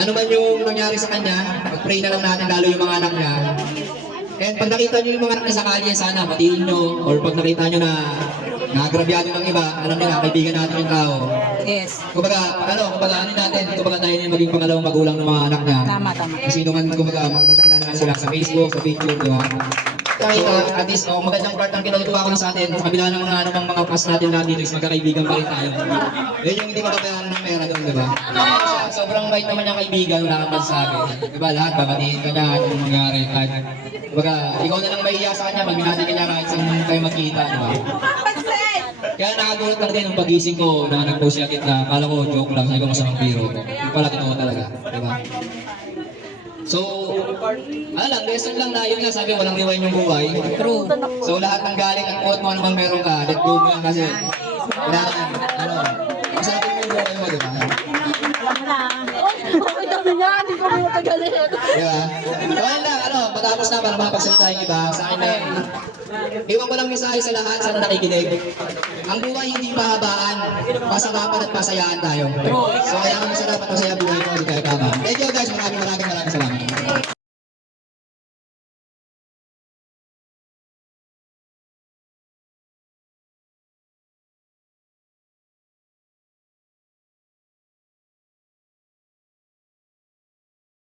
ano man yung nangyari sa kanya, mag-pray na lang natin lalo yung mga anak niya. And pag nakita niyo yung mga anak niya sa kalye, sana matiin niyo. Or pag nakita niyo na nagrabyado ng iba, alam niyo na, kaibigan natin yung tao. Yes. Kumbaga, ano, kumbaga ano natin, kumbaga tayo na maging pangalawang magulang ng mga anak niya. Tama, tama. Kasi man, kumbaga, maganda na sila sa Facebook, sa picture, di ba? Kahit uh, at least, oh, magandang part ang kinatutuwa ko sa atin, sa kabila ng mga ano ng mga pas natin lahat dito is magkakaibigan pa rin tayo. Yun yung hindi mababayaran ng pera doon, di ba? Sobrang bait naman yung kaibigan, wala kang masasabi. Di ba, lahat, babatiin ka niya, anong mangyari, kahit, kumbaga, ikaw na lang mahiya sa kanya, magbinati ka niya kahit saan kayo magkita, di ba? Kaya nakagulat lang din nung pagising ko na nag-post si Akit na akala ko joke lang, sabi ko masamang biro. Yung pala totoo talaga, di ba? So, ano lang, lesson lang na yun nga sabi, walang rewind yung buhay. True. So lahat ng galing at quote mo ano bang meron ka, let go mo yan kasi kailangan, ano, masarap mo yung buhay mo, di kami nga, hindi ko may matagalit. Di ba? So ayun lang, ano, matapos na para makapagsalita yung iba, sa akin lang, iwan ko lang mensahe sa lahat, sana nakikinig. Ang buhay hindi mahabaan, masarapan at masayaan tayo. So kaya kami masarap at masaya buhay ko, hindi kayo tama. Thank you guys, maraming.